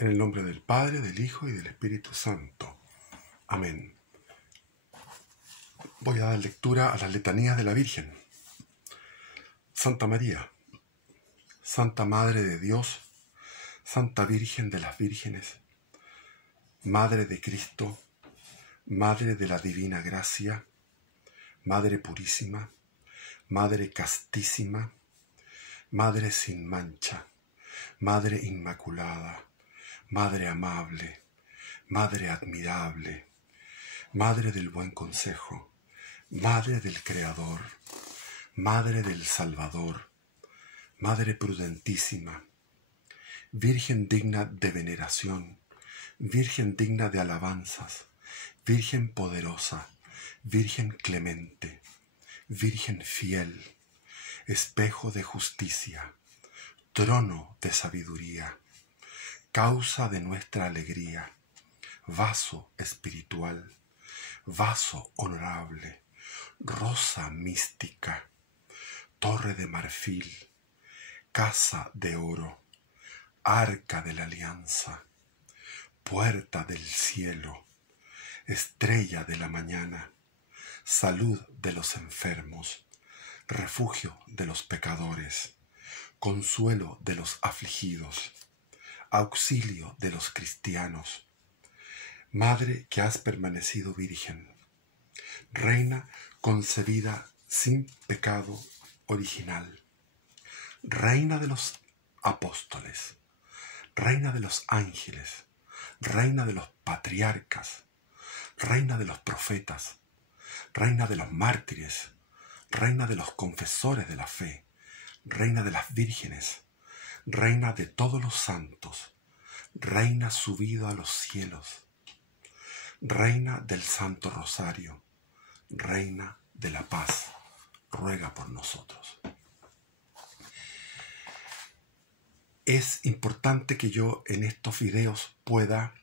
En el nombre del Padre, del Hijo y del Espíritu Santo. Amén. Voy a dar lectura a las letanías de la Virgen. Santa María, Santa Madre de Dios, Santa Virgen de las Vírgenes, Madre de Cristo, Madre de la Divina Gracia, Madre Purísima, Madre Castísima, Madre sin mancha, Madre Inmaculada, Madre amable, Madre admirable, Madre del buen consejo, Madre del Creador, Madre del Salvador, Madre prudentísima, Virgen digna de veneración, Virgen digna de alabanzas, Virgen poderosa, Virgen clemente, Virgen fiel, espejo de justicia, trono de sabiduría, causa de nuestra alegría, vaso espiritual, vaso honorable, rosa mística, torre de marfil, casa de oro, arca de la alianza, puerta del cielo, estrella de la mañana, salud de los enfermos, refugio de los pecadores, consuelo de los afligidos, auxilio de los cristianos, Madre que has permanecido virgen, Reina concebida sin pecado original, Reina de los apóstoles, Reina de los ángeles, Reina de los patriarcas, Reina de los profetas, Reina de los mártires, Reina de los confesores de la fe, Reina de las vírgenes, Reina de todos los santos, Reina subida a los cielos, Reina del Santo Rosario, Reina de la paz, ruega por nosotros. Es importante que yo en estos videos pueda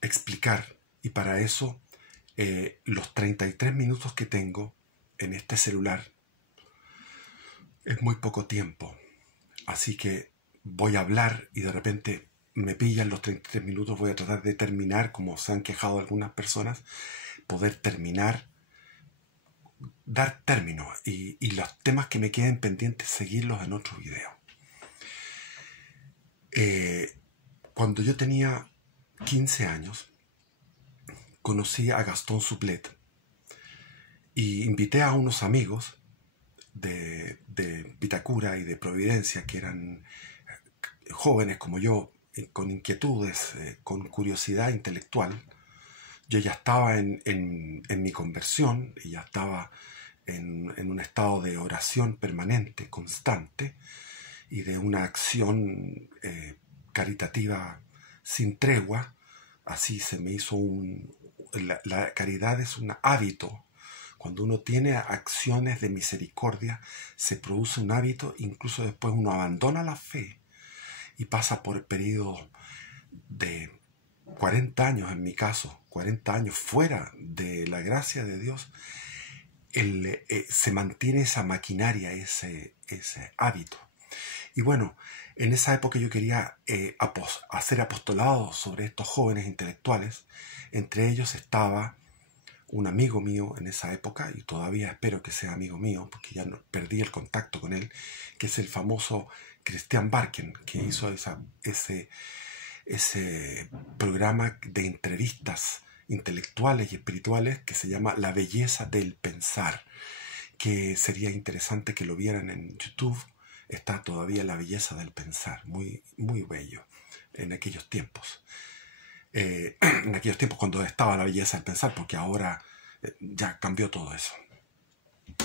explicar, y para eso los 33 minutos que tengo en este celular es muy poco tiempo. Así que voy a hablar y de repente me pillan los 33 minutos. Voy a tratar de terminar, como se han quejado algunas personas, poder terminar, dar término y los temas que me queden pendientes, seguirlos en otro video. Cuando yo tenía 15 años, conocí a Gastón Suplet y invité a unos amigos de Vitacura y de Providencia, que eran jóvenes como yo, con inquietudes, con curiosidad intelectual. Yo ya estaba en mi conversión y ya estaba en un estado de oración permanente, constante, y de una acción caritativa sin tregua. Así se me hizo la caridad es un hábito. Cuando uno tiene acciones de misericordia, se produce un hábito, incluso después uno abandona la fe y pasa por periodos de 40 años, en mi caso, 40 años fuera de la gracia de Dios. Se mantiene esa maquinaria, ese hábito. Y bueno, en esa época yo quería hacer apostolado sobre estos jóvenes intelectuales. Entre ellos estaba un amigo mío en esa época, y todavía espero que sea amigo mío, porque ya perdí el contacto con él, que es el famoso Christian Barken, que hizo ese programa de entrevistas intelectuales y espirituales que se llama La Belleza del Pensar, que sería interesante que lo vieran en YouTube. Está todavía La Belleza del Pensar, muy, muy bello en aquellos tiempos. En aquellos tiempos cuando estaba La Belleza del Pensar, porque ahora ya cambió todo eso.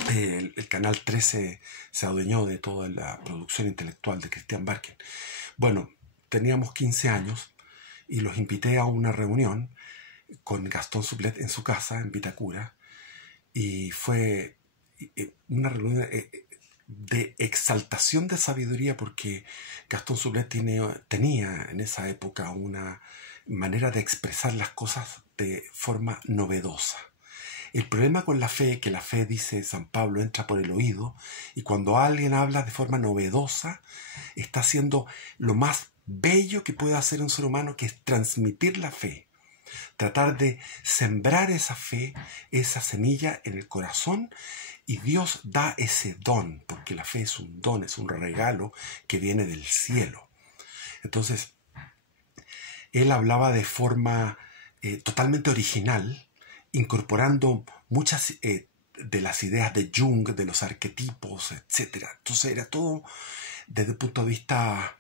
El Canal 13 se adueñó de toda la producción intelectual de Christian Barken. Bueno, teníamos 15 años y los invité a una reunión con Gastón Suplet en su casa en Vitacura, y fue una reunión de exaltación de sabiduría, porque Gastón Suplet tenía en esa época una manera de expresar las cosas de forma novedosa. El problema con la fe es que la fe, dice San Pablo, entra por el oído, y cuando alguien habla de forma novedosa, está haciendo lo más bello que puede hacer un ser humano, que es transmitir la fe. Tratar de sembrar esa fe, esa semilla en el corazón, y Dios da ese don, porque la fe es un don, es un regalo que viene del cielo. Entonces, él hablaba de forma totalmente original, incorporando muchas de las ideas de Jung, de los arquetipos, etc. Entonces era todo desde el punto de vista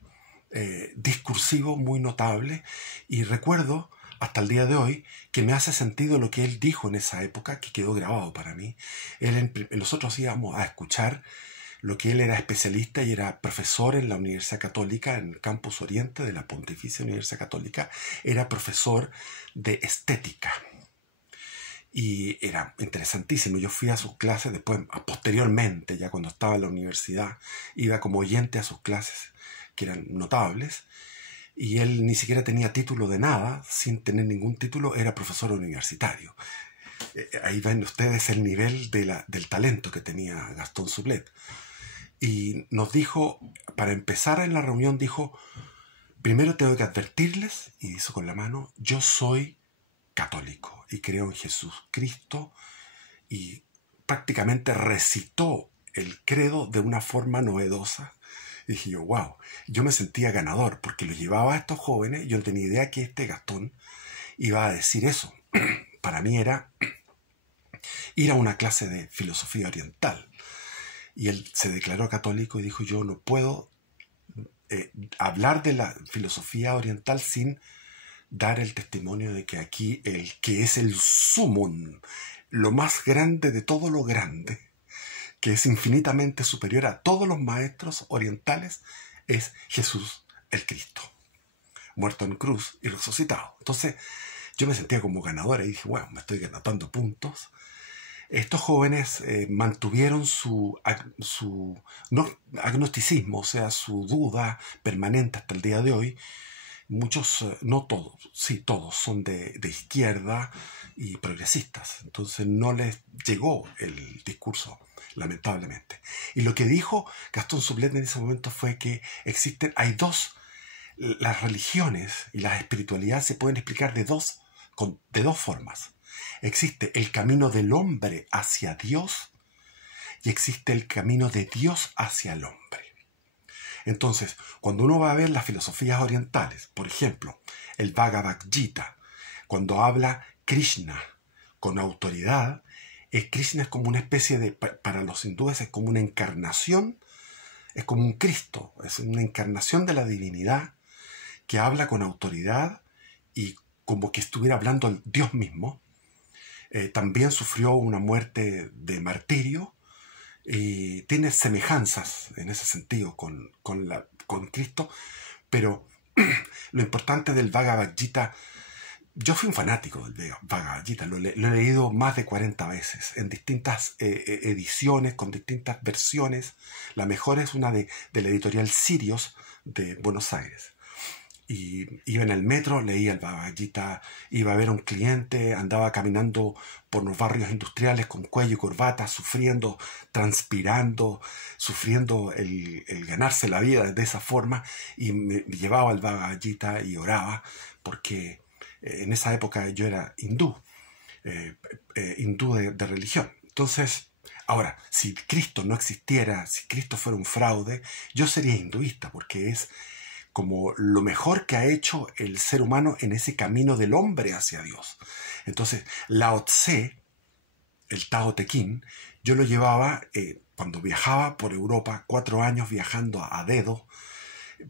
discursivo muy notable, y recuerdo hasta el día de hoy que me hace sentido lo que él dijo en esa época, que quedó grabado para mí. Nosotros íbamos a escuchar lo que él era especialista y era profesor en la Universidad Católica, en el Campus Oriente de la Pontificia Universidad Católica. Era profesor de estética y era interesantísimo. Yo fui a sus clases después, posteriormente, ya cuando estaba en la universidad, iba como oyente a sus clases, que eran notables. Y él ni siquiera tenía título de nada, sin tener ningún título, era profesor universitario. Ahí ven ustedes el nivel del talento que tenía Gastón Sublet. Y nos dijo, para empezar en la reunión, dijo: primero tengo que advertirles, y hizo con la mano, yo soy católico y creo en Jesucristo, y prácticamente recitó el credo de una forma novedosa. Y dije yo, wow, yo me sentía ganador, porque lo llevaba a estos jóvenes. Yo no tenía idea que este Gastón iba a decir eso. Para mí era ir a una clase de filosofía oriental. Y él se declaró católico y dijo: yo no puedo hablar de la filosofía oriental sin dar el testimonio de que aquí el que es el sumum, lo más grande de todo lo grande, que es infinitamente superior a todos los maestros orientales, es Jesús el Cristo, muerto en cruz y resucitado. Entonces yo me sentía como ganador y dije, bueno, me estoy ganando puntos. Estos jóvenes mantuvieron su agnosticismo, o sea, su duda permanente hasta el día de hoy. Muchos, no todos, sí, todos son de izquierda y progresistas. Entonces no les llegó el discurso, lamentablemente. Y lo que dijo Gastón Sublet en ese momento fue que las religiones y las espiritualidades se pueden explicar de dos formas. Existe el camino del hombre hacia Dios y existe el camino de Dios hacia el hombre. Entonces, cuando uno va a ver las filosofías orientales, por ejemplo, el Bhagavad Gita, cuando habla Krishna con autoridad, Krishna es como una especie de, para los hindúes es como una encarnación, es como un Cristo, es una encarnación de la divinidad que habla con autoridad y como que estuviera hablando el Dios mismo. También sufrió una muerte de martirio y tiene semejanzas en ese sentido con Cristo, pero lo importante del Bhagavad Gita, yo fui un fanático del Bhagavad Gita, lo he leído más de 40 veces, en distintas ediciones, con distintas versiones. La mejor es una de la editorial Sirius de Buenos Aires. Y iba en el metro, leía el Bhagavad Gita, iba a ver a un cliente, andaba caminando por los barrios industriales con cuello y corbata, sufriendo, transpirando, sufriendo el ganarse la vida de esa forma, y me llevaba el Bhagavad Gita y oraba, porque en esa época yo era hindú, hindú de religión. Entonces, ahora, si Cristo no existiera, si Cristo fuera un fraude, yo sería hinduista, porque es como lo mejor que ha hecho el ser humano en ese camino del hombre hacia Dios. Entonces, Lao Tse, el Tao Te Ching, yo lo llevaba cuando viajaba por Europa, 4 años viajando a dedo,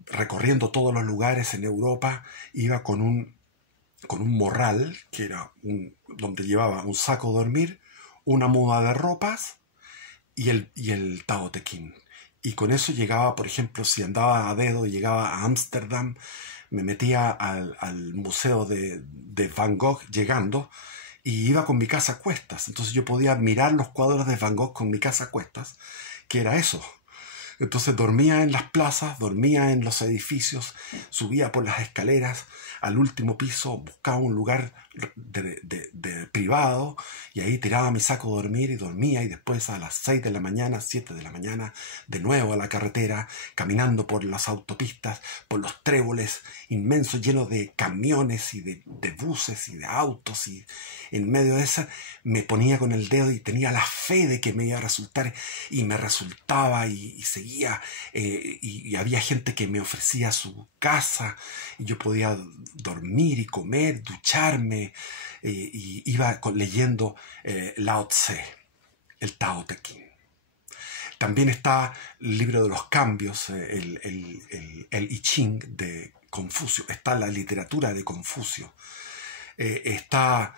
recorriendo todos los lugares en Europa. Iba con un morral, que era donde llevaba un saco de dormir, una muda de ropas y el Tao Te Ching. Y con eso llegaba, por ejemplo, si andaba a dedo y llegaba a Ámsterdam, me metía al museo de Van Gogh llegando, y iba con mi casa a cuestas. Entonces yo podía mirar los cuadros de Van Gogh con mi casa a cuestas, que era eso. Entonces dormía en las plazas, dormía en los edificios, subía por las escaleras al último piso, buscaba un lugar de privado y ahí tiraba mi saco de dormir y dormía, y después a las 6 de la mañana, 7 de la mañana, de nuevo a la carretera, caminando por las autopistas, por los tréboles inmensos llenos de camiones y de buses y de autos, y en medio de esa me ponía con el dedo y tenía la fe de que me iba a resultar, y me resultaba, y seguía, y había gente que me ofrecía su casa y yo podía dormir y comer, ducharme, y iba leyendo Lao Tse, el Tao Te Ching. También está el libro de los cambios, el I Ching de Confucio, está la literatura de Confucio, está,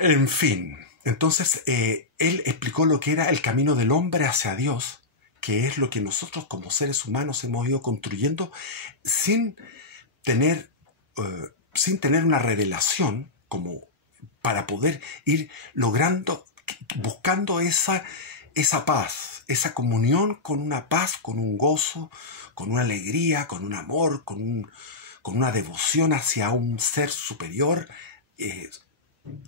en fin. Entonces, él explicó lo que era el camino del hombre hacia Dios, que es lo que nosotros como seres humanos hemos ido construyendo sin tener una revelación, como para poder ir logrando, buscando esa paz, esa comunión con una paz, con un gozo, con una alegría, con un amor, con una devoción hacia un ser superior,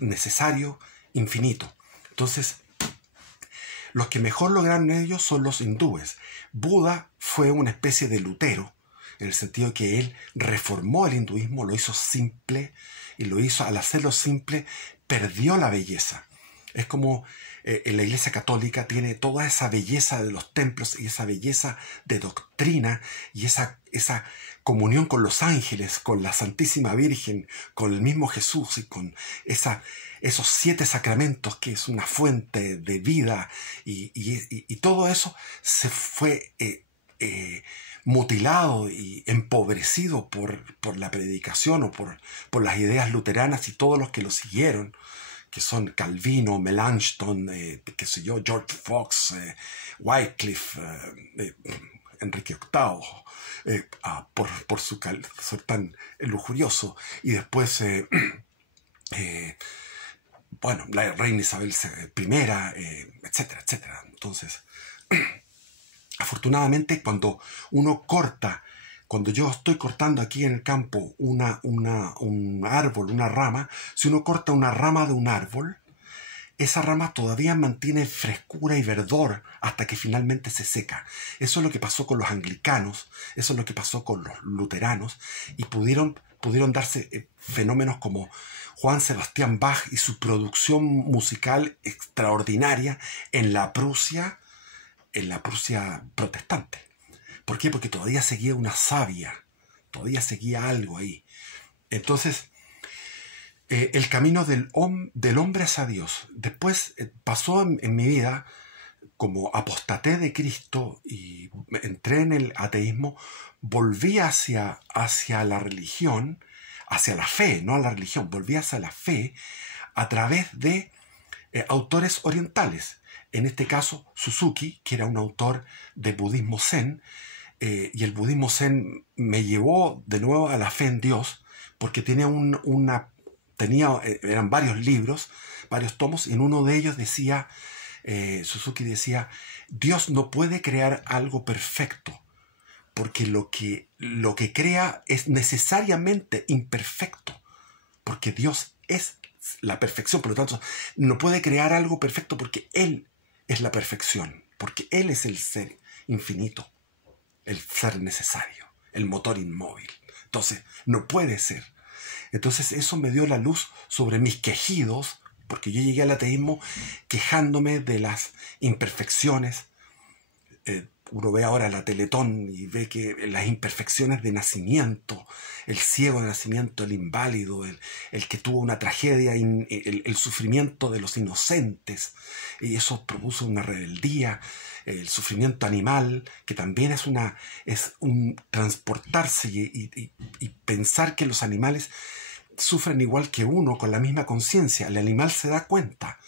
necesario, infinito. Entonces, los que mejor lograron ellos son los hindúes. Buda fue una especie de Lutero, en el sentido que él reformó el hinduismo, lo hizo simple, y lo hizo, al hacerlo simple, perdió la belleza. Es como en la Iglesia Católica tiene toda esa belleza de los templos y esa belleza de doctrina y esa comunión con los ángeles, con la Santísima Virgen, con el mismo Jesús y con esos 7 sacramentos, que es una fuente de vida, y todo eso se fue mutilado y empobrecido por la predicación o por las ideas luteranas y todos los que lo siguieron, que son Calvino, Melanchthon, qué sé yo, George Fox, Wycliffe, Enrique VIII, por su ser tan lujurioso, y después bueno, la reina Isabel I, etcétera, etcétera. Entonces, afortunadamente, cuando yo estoy cortando aquí en el campo un árbol, una rama, si uno corta una rama de un árbol, esa rama todavía mantiene frescura y verdor hasta que finalmente se seca. Eso es lo que pasó con los anglicanos, eso es lo que pasó con los luteranos, y pudieron darse fenómenos como Juan Sebastián Bach y su producción musical extraordinaria en la Prusia protestante. ¿Por qué? Porque todavía seguía una savia, todavía seguía algo ahí. Entonces, el camino del hombre hacia Dios. Después pasó en mi vida, como apostaté de Cristo y entré en el ateísmo, volví hacia la religión, hacia la fe, no a la religión, volví hacia la fe a través de autores orientales. En este caso, Suzuki, que era un autor de budismo zen, y el budismo zen me llevó de nuevo a la fe en Dios, porque tenía eran varios libros, varios tomos, y en uno de ellos decía, Suzuki decía, Dios no puede crear algo perfecto, porque lo que crea es necesariamente imperfecto, porque Dios es la perfección. Por lo tanto, no puede crear algo perfecto porque Él es la perfección, porque Él es el ser infinito, el ser necesario, el motor inmóvil. Entonces, no puede ser. Entonces, eso me dio la luz sobre mis quejidos, porque yo llegué al ateísmo quejándome de las imperfecciones. Uno ve ahora la Teletón y ve que las imperfecciones de nacimiento, el ciego de nacimiento, el inválido, el que tuvo una tragedia, el sufrimiento de los inocentes, y eso produce una rebeldía, el sufrimiento animal, que también es un transportarse y pensar que los animales sufren igual que uno, con la misma conciencia. El animal se da cuenta,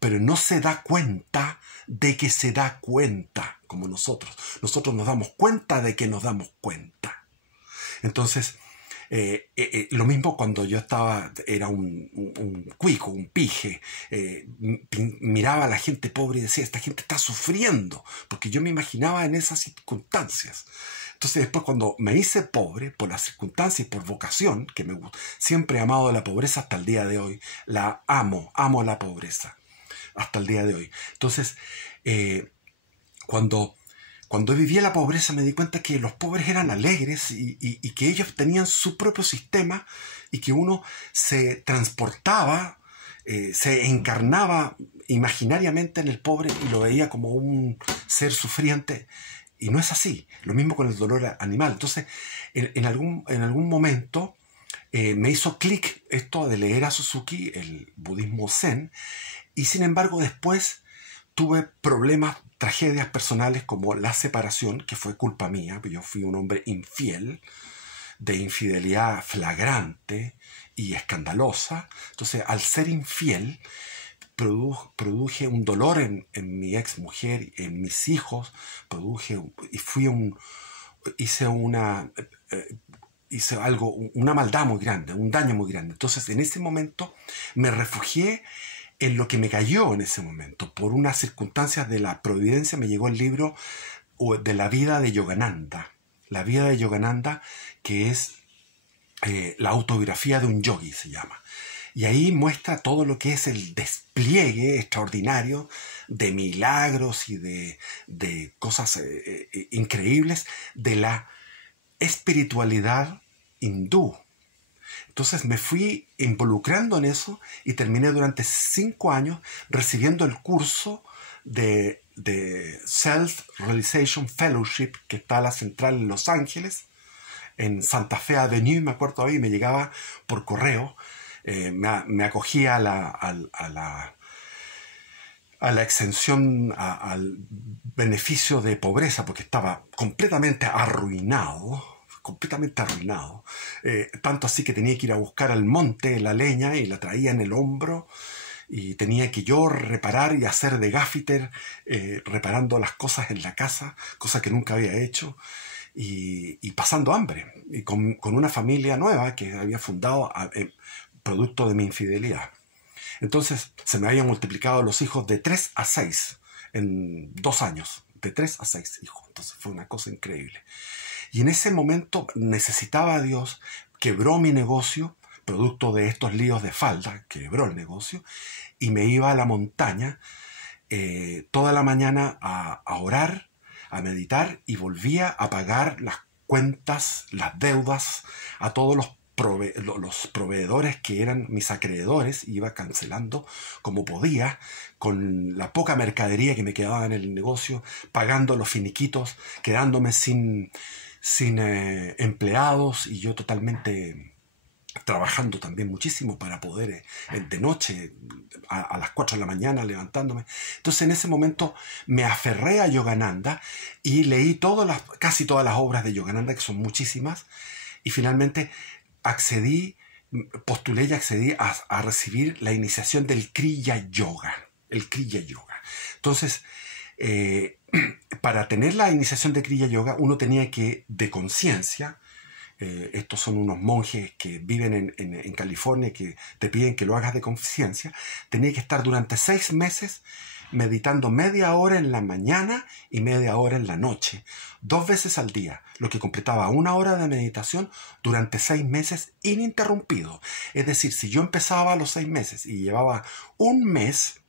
pero no se da cuenta de que se da cuenta, como nosotros. Nosotros nos damos cuenta de que nos damos cuenta. Entonces, Lo mismo cuando yo era un cuico, un pije, miraba a la gente pobre y decía, esta gente está sufriendo, porque yo me imaginaba en esas circunstancias. Entonces después cuando me hice pobre, por las circunstancias y por vocación, siempre he amado la pobreza hasta el día de hoy, la amo la pobreza hasta el día de hoy. Entonces, cuando vivía la pobreza me di cuenta que los pobres eran alegres y que ellos tenían su propio sistema y que uno se transportaba, se encarnaba imaginariamente en el pobre y lo veía como un ser sufriente. Y no es así. Lo mismo con el dolor animal. Entonces, en algún momento me hizo clic esto de leer a Suzuki, el budismo zen, y sin embargo después tuve problemas, tragedias personales como la separación, que fue culpa mía, porque yo fui un hombre infiel, de infidelidad flagrante y escandalosa. Entonces, al ser infiel, produje un dolor en mi ex mujer, en mis hijos, hice una maldad muy grande, un daño muy grande. Entonces, en ese momento me refugié en lo que me cayó en ese momento. Por unas circunstancias de la providencia me llegó el libro de la vida de Yogananda. La vida de Yogananda, que es la autobiografía de un yogi, se llama. Y ahí muestra todo lo que es el despliegue extraordinario de milagros y de cosas increíbles de la espiritualidad hindú. Entonces me fui involucrando en eso y terminé durante 5 años recibiendo el curso de Self-Realization Fellowship, que está a la central en Los Ángeles, en Santa Fe Avenue, me acuerdo todavía, y me llegaba por correo. Me acogía a la exención, al beneficio de pobreza, porque estaba completamente arruinado, tanto así que tenía que ir a buscar al monte la leña y la traía en el hombro, y tenía que yo reparar y hacer de gaffiter, reparando las cosas en la casa, cosa que nunca había hecho, y pasando hambre, y con una familia nueva que había fundado producto de mi infidelidad. Entonces se me habían multiplicado los hijos de 3 a 6 en 2 años, de 3 a 6 hijos. Entonces fue una cosa increíble. Y en ese momento necesitaba a Dios, quebró mi negocio, producto de estos líos de falda, quebró el negocio, y me iba a la montaña toda la mañana a orar, a meditar, y volvía a pagar las cuentas, las deudas, a todos los proveedores que eran mis acreedores. Iba cancelando como podía, con la poca mercadería que me quedaba en el negocio, pagando los finiquitos, quedándome sin empleados, y yo totalmente trabajando también muchísimo para poder de noche a las 4 de la mañana levantándome. Entonces en ese momento me aferré a Yogananda y leí casi todas las obras de Yogananda, que son muchísimas, y finalmente postulé y accedí a recibir la iniciación del Kriya Yoga. El Kriya Yoga. Entonces, para tener la iniciación de Kriya Yoga, uno tenía que, de conciencia, estos son unos monjes que viven en California, que te piden que lo hagas de conciencia, tenía que estar durante 6 meses meditando media hora en la mañana y media hora en la noche, 2 veces al día, lo que completaba 1 hora de meditación durante 6 meses ininterrumpido. Es decir, si yo empezaba a los 6 meses y llevaba 1 mes,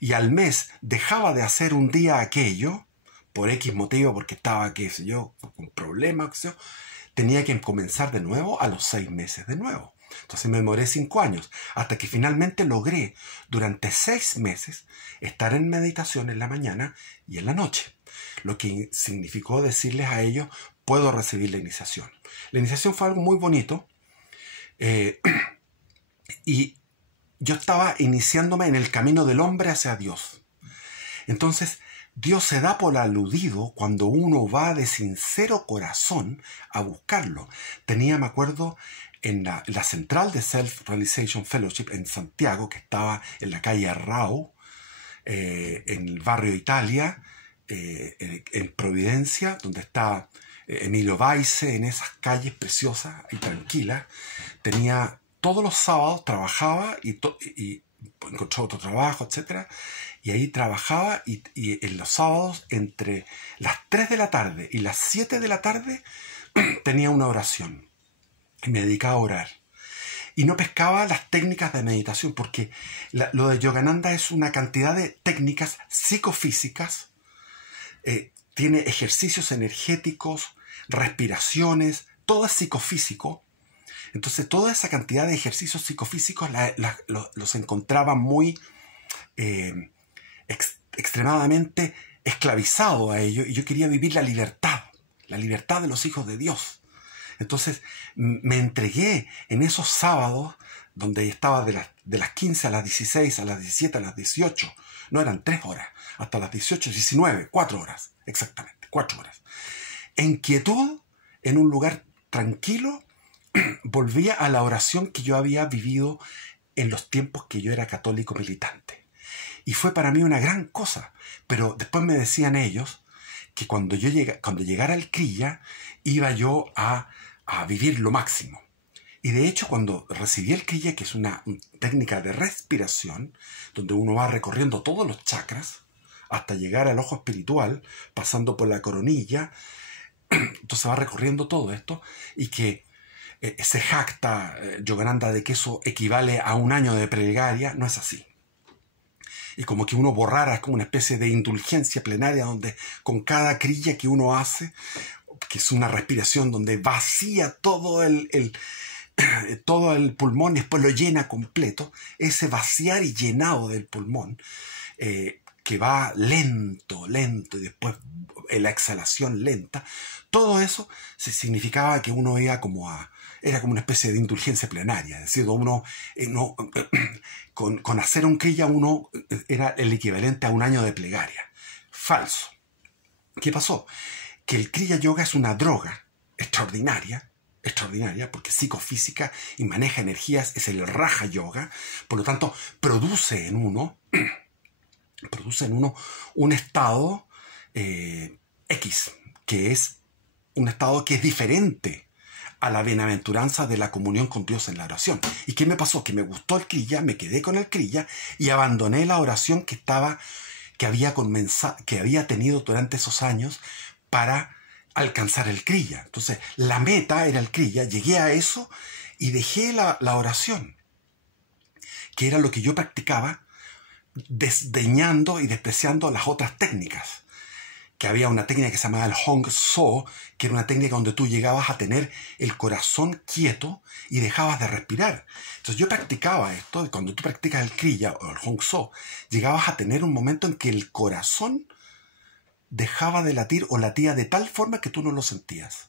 y al mes dejaba de hacer un día aquello, por X motivo, porque estaba, qué sé yo, con problemas, qué sé yo, tenía que comenzar de nuevo a los 6 meses de nuevo. Entonces me demoré 5 años, hasta que finalmente logré durante 6 meses estar en meditación en la mañana y en la noche, lo que significó decirles a ellos, puedo recibir la iniciación. La iniciación fue algo muy bonito, y yo estaba iniciándome en el camino del hombre hacia Dios. Entonces, Dios se da por aludido cuando uno va de sincero corazón a buscarlo. Me acuerdo, en la central de Self-Realization Fellowship en Santiago, que estaba en la calle Arrao, en el barrio Italia, en Providencia, donde está Emilio Baice, en esas calles preciosas y tranquilas. Tenía todos los sábados, trabajaba y encontró otro trabajo, etc. Y ahí trabajaba y en los sábados entre las 3 de la tarde y las 7 de la tarde tenía una oración. Y me dedicaba a orar. Y no pescaba las técnicas de meditación, porque lo de Yogananda es una cantidad de técnicas psicofísicas, tiene ejercicios energéticos, respiraciones, todo es psicofísico. Entonces toda esa cantidad de ejercicios psicofísicos los encontraba muy extremadamente esclavizado a ello, y yo quería vivir la libertad de los hijos de Dios. Entonces me entregué en esos sábados donde estaba de las 15 a las 16, a las 17, a las 18. No eran 3 horas, hasta las 18, 19, 4 horas, exactamente, 4 horas. En quietud, en un lugar tranquilo, volvía a la oración que yo había vivido en los tiempos que yo era católico militante. Y fue para mí una gran cosa. Pero después me decían ellos que cuando llegara al Kriya, iba yo a vivir lo máximo. Y de hecho, cuando recibí el Kriya, que es una técnica de respiración, donde uno va recorriendo todos los chakras hasta llegar al ojo espiritual, pasando por la coronilla, entonces va recorriendo todo esto, y que se jacta Yogananda de que eso equivale a un año de plegaria. No es así. Y como que uno borrara, es como una especie de indulgencia plenaria donde con cada Kriya que uno hace, que es una respiración donde vacía todo el pulmón y después lo llena completo, ese vaciar y llenado del pulmón, que va lento, y después la exhalación lenta, todo eso significaba que uno era como una especie de indulgencia plenaria. Es decir, uno con hacer un Kriya uno era el equivalente a un año de plegaria. Falso. ¿Qué pasó? Que el Kriya Yoga es una droga extraordinaria, porque es psicofísica y maneja energías, es el Raja Yoga, por lo tanto produce en uno un estado X, que es un estado que es diferente a la bienaventuranza de la comunión con Dios en la oración. ¿Y qué me pasó? Que me gustó el Kriya, me quedé con el Kriya y abandoné la oración que había tenido durante esos años para alcanzar el Kriya. Entonces, la meta era el Kriya, llegué a eso y dejé la oración, que era lo que yo practicaba, desdeñando y despreciando las otras técnicas. Que había una técnica que se llamaba el Hong So, que era una técnica donde tú llegabas a tener el corazón quieto y dejabas de respirar. Entonces yo practicaba esto, y cuando tú practicas el Kriya o el Hong So, llegabas a tener un momento en que el corazón dejaba de latir o latía de tal forma que tú no lo sentías.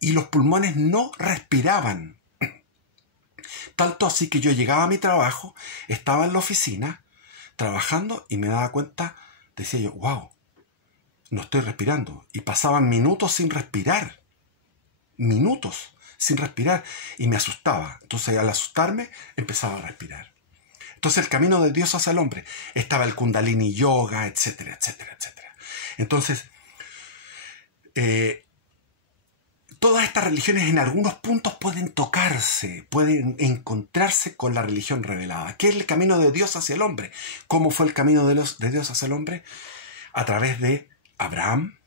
Y los pulmones no respiraban. Tanto así que yo llegaba a mi trabajo, estaba en la oficina, trabajando, y me daba cuenta, decía yo, wow, no estoy respirando. Y pasaban minutos sin respirar. Y me asustaba. Entonces, al asustarme, empezaba a respirar. Entonces, el camino de Dios hacia el hombre. Estaba el Kundalini Yoga, etcétera, etcétera, etcétera. Entonces, todas estas religiones en algunos puntos pueden tocarse, pueden encontrarse con la religión revelada. ¿Qué es el camino de Dios hacia el hombre? ¿Cómo fue el camino de Dios hacia el hombre? A través de Abraham.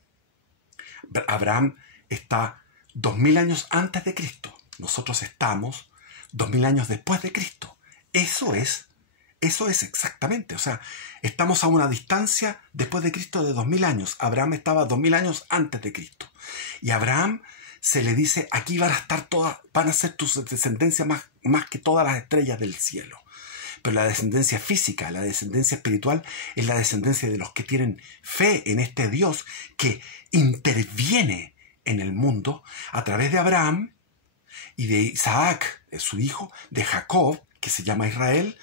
Abraham está 2000 años antes de Cristo. Nosotros estamos 2000 años después de Cristo. Eso es exactamente. O sea, estamos a una distancia después de Cristo de 2000 años. Abraham estaba 2000 años antes de Cristo. Y a Abraham se le dice, aquí van a ser tus descendencias más que todas las estrellas del cielo. Pero la descendencia física, la descendencia espiritual, es la descendencia de los que tienen fe en este Dios que interviene en el mundo a través de Abraham y de Isaac, su hijo, de Jacob, que se llama Israel,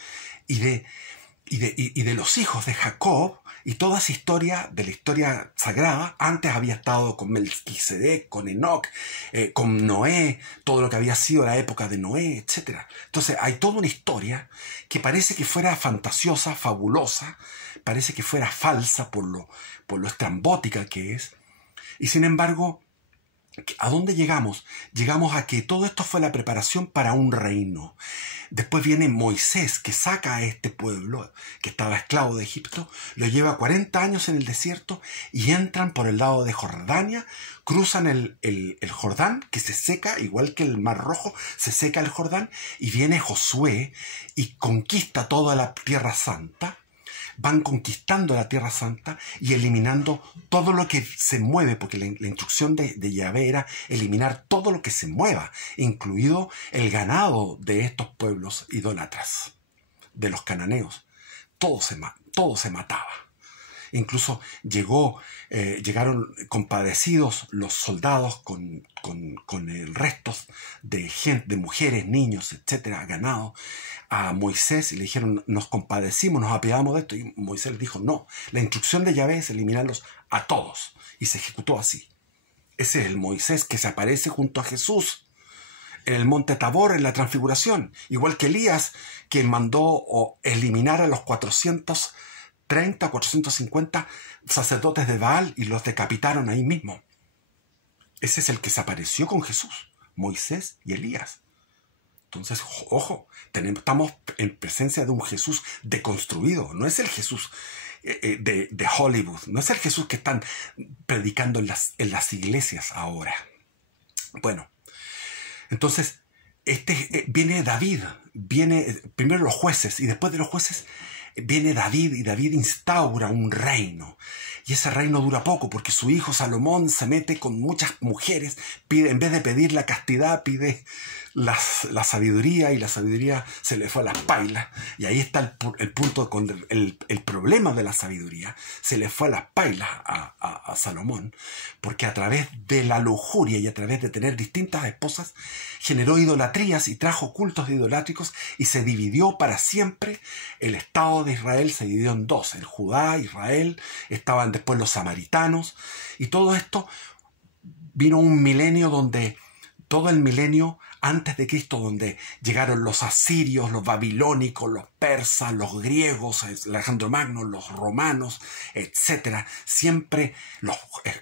y de los hijos de Jacob. Y toda esa historia, de la historia sagrada, antes había estado con Melquisedec, con Enoc, con Noé, todo lo que había sido la época de Noé, etc. Entonces hay toda una historia que parece que fuera fantasiosa, fabulosa, parece que fuera falsa por lo estrambótica que es. Y sin embargo, ¿A dónde llegamos? Llegamos a que todo esto fue la preparación para un reino. Después viene Moisés, que saca a este pueblo que estaba esclavo de Egipto, lo lleva 40 años en el desierto y entran por el lado de Jordania, cruzan el Jordán, que se seca, igual que el Mar Rojo, se seca el Jordán, y viene Josué y conquista toda la Tierra Santa. Van conquistando la Tierra Santa y eliminando todo lo que se mueve, porque la instrucción de Yahvé era eliminar todo lo que se mueva, incluido el ganado de estos pueblos idólatras, de los cananeos. Todo se mataba. Incluso llegaron compadecidos los soldados con restos de gente, de mujeres, niños, etcétera, ganado, a Moisés y le dijeron: nos compadecimos, nos apiadamos de esto. Y Moisés les dijo: no, la instrucción de Yahvé es eliminarlos a todos. Y se ejecutó así. Ese es el Moisés que se aparece junto a Jesús en el monte Tabor, en la transfiguración. Igual que Elías, quien mandó eliminar a los 430 o 450 sacerdotes de Baal y los decapitaron ahí mismo. Ese es el que se apareció con Jesús, Moisés y Elías. Entonces, ojo, estamos en presencia de un Jesús deconstruido. No es el Jesús de Hollywood, no es el Jesús que están predicando en las iglesias ahora. Bueno, entonces viene David, viene primero los jueces, y después de los jueces viene David, y David instaura un reino. Y ese reino dura poco, porque su hijo Salomón se mete con muchas mujeres, en vez de pedir la castidad, pide la sabiduría, y la sabiduría se le fue a las pailas. Y ahí está el punto, con el problema de la sabiduría. Se le fue a las pailas a Salomón, porque a través de la lujuria y a través de tener distintas esposas, generó idolatrías y trajo cultos idolátricos, y se dividió para siempre. El Estado de Israel se dividió en dos: el Judá, Israel, estaban después los samaritanos, y todo esto vino un milenio donde, todo el milenio antes de Cristo, donde llegaron los asirios, los babilónicos, los persas, los griegos, Alejandro Magno, los romanos, etc. Siempre,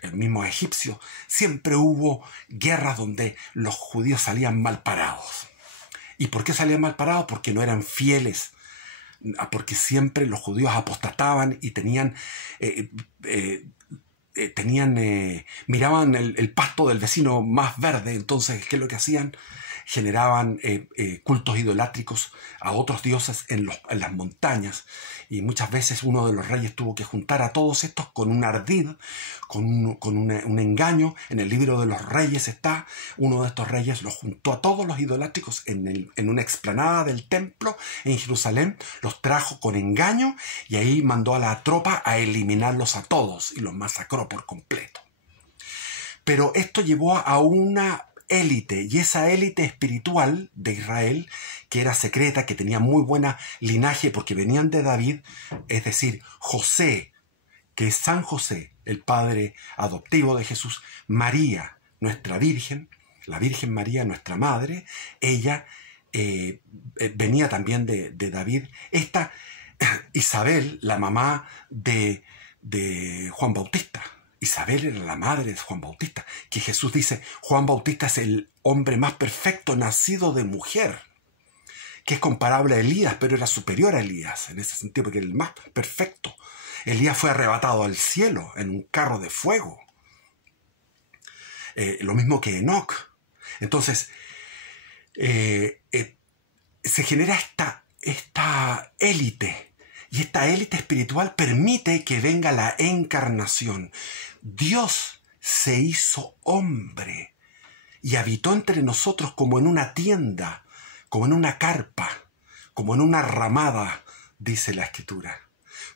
el mismo egipcio, siempre hubo guerras donde los judíos salían mal parados. ¿Y por qué salían mal parados? Porque no eran fieles, porque siempre los judíos apostataban y miraban el pasto del vecino más verde. Entonces, ¿qué es lo que hacían? Generaban cultos idolátricos a otros dioses en las montañas, y muchas veces uno de los reyes tuvo que juntar a todos estos con un ardid, con un engaño. En el libro de los reyes está, uno de estos reyes los juntó a todos los idolátricos en una explanada del templo en Jerusalén, los trajo con engaño, y ahí mandó a la tropa a eliminarlos a todos y los masacró por completo. Pero esto llevó a una élite, y esa élite espiritual de Israel, que era secreta, que tenía muy buena linaje porque venían de David, es decir, José, que es San José, el padre adoptivo de Jesús, María, nuestra Virgen, la Virgen María, nuestra madre, ella venía también de David. Esta Isabel, la mamá de Juan Bautista. Isabel era la madre de Juan Bautista, que Jesús dice: Juan Bautista es el hombre más perfecto nacido de mujer, que es comparable a Elías, pero era superior a Elías en ese sentido, porque era el más perfecto. Elías fue arrebatado al cielo en un carro de fuego, lo mismo que Enoc. Entonces se genera esta élite, y esta élite espiritual permite que venga la encarnación. Dios se hizo hombre y habitó entre nosotros como en una tienda, como en una carpa, como en una ramada, dice la Escritura.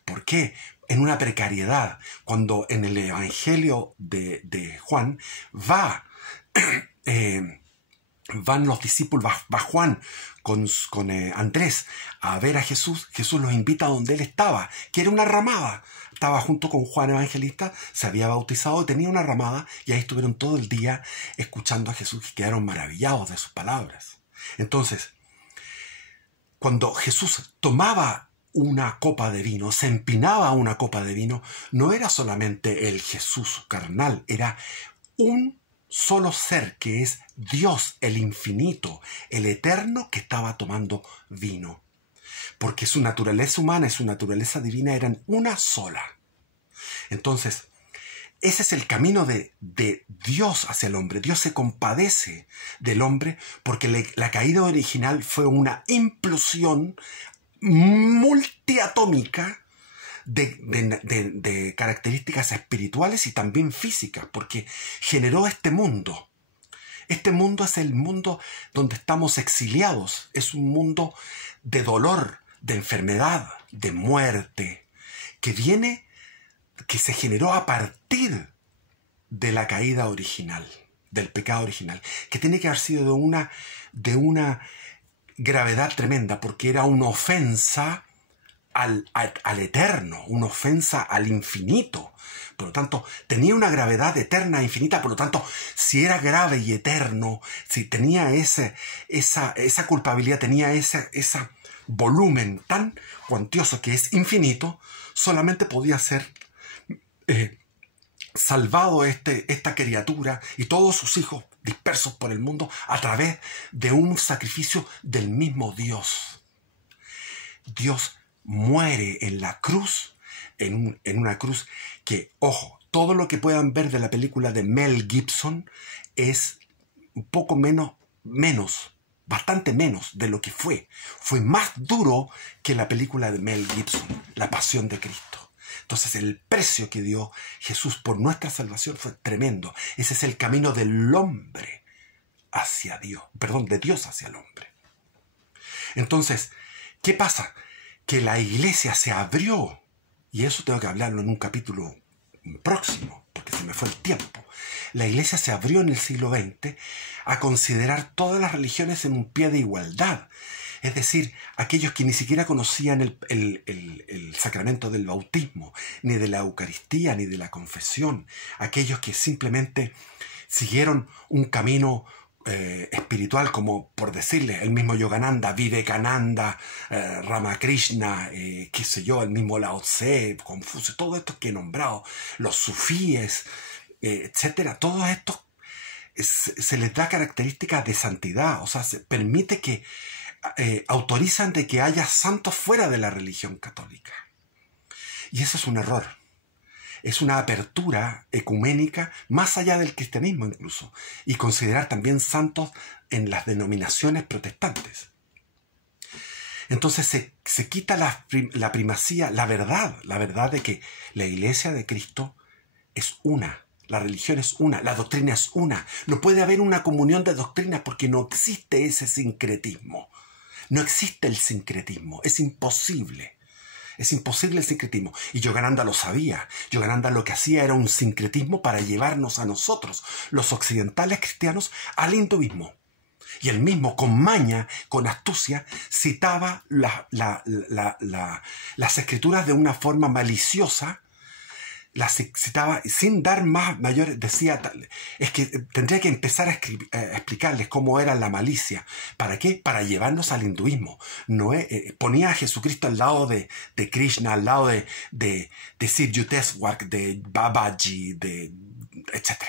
¿Por qué? En una precariedad. Cuando en el Evangelio de Juan van los discípulos, va Juan con Andrés a ver a Jesús. Jesús los invita a donde él estaba, que era una ramada. Estaba junto con Juan Evangelista, se había bautizado, tenía una ramada, y ahí estuvieron todo el día escuchando a Jesús, y quedaron maravillados de sus palabras. Entonces, cuando Jesús tomaba una copa de vino, se empinaba a una copa de vino, no era solamente el Jesús carnal, era un solo ser que es Dios, el infinito, el eterno, que estaba tomando vino. Porque su naturaleza humana y su naturaleza divina eran una sola. Entonces, ese es el camino de Dios hacia el hombre. Dios se compadece del hombre porque la caída original fue una implosión multiatómica de características espirituales y también físicas, porque generó este mundo. Este mundo es el mundo donde estamos exiliados. Es un mundo de dolor, de enfermedad, de muerte, que se generó a partir de la caída original, del pecado original, que tiene que haber sido de una gravedad tremenda, porque era una ofensa al eterno, una ofensa al infinito. Por lo tanto, tenía una gravedad eterna e infinita. Por lo tanto, si era grave y eterno, si tenía esa culpabilidad, tenía ese volumen tan cuantioso que es infinito, solamente podía ser salvado esta criatura y todos sus hijos dispersos por el mundo a través de un sacrificio del mismo Dios. Dios muere en la cruz, en una cruz que, ojo, todo lo que puedan ver de la película de Mel Gibson es un poco menos, bastante menos de lo que fue. Fue más duro que la película de Mel Gibson, La Pasión de Cristo. Entonces el precio que dio Jesús por nuestra salvación fue tremendo. Ese es el camino del hombre hacia Dios, de Dios hacia el hombre. Entonces, ¿qué pasa? Que la iglesia se abrió, y eso tengo que hablarlo en un capítulo próximo, porque se me fue el tiempo. La iglesia se abrió en el siglo XX a considerar todas las religiones en un pie de igualdad. Es decir, aquellos que ni siquiera conocían el sacramento del bautismo, ni de la Eucaristía, ni de la confesión. Aquellos que simplemente siguieron un camino espiritual, como por decirle, el mismo Yogananda, Vivekananda, Ramakrishna, qué sé yo, el mismo Lao Tse, Confucio, todos estos que he nombrado, los sufíes, etcétera. Todos estos se les da características de santidad, o sea, se permite que autorizan de que haya santos fuera de la religión católica. Y eso es un error. Es una apertura ecuménica más allá del cristianismo incluso, y considerar también santos en las denominaciones protestantes. Entonces se quita la primacía, la verdad de que la iglesia de Cristo es una, la religión es una, la doctrina es una. No puede haber una comunión de doctrinas porque no existe ese sincretismo. No existe el sincretismo, es imposible. Es imposible el sincretismo. Y Yogananda lo sabía. Yogananda lo que hacía era un sincretismo para llevarnos a nosotros, los occidentales cristianos, al hinduismo. Y él mismo, con maña, con astucia, citaba las escrituras de una forma maliciosa. Las citaba sin dar mayores, decía, es que tendría que empezar a explicarles cómo era la malicia. ¿Para qué? Para llevarnos al hinduismo. No ponía a Jesucristo al lado de Krishna, al lado de Sir Yukteswar, de Babaji, etc.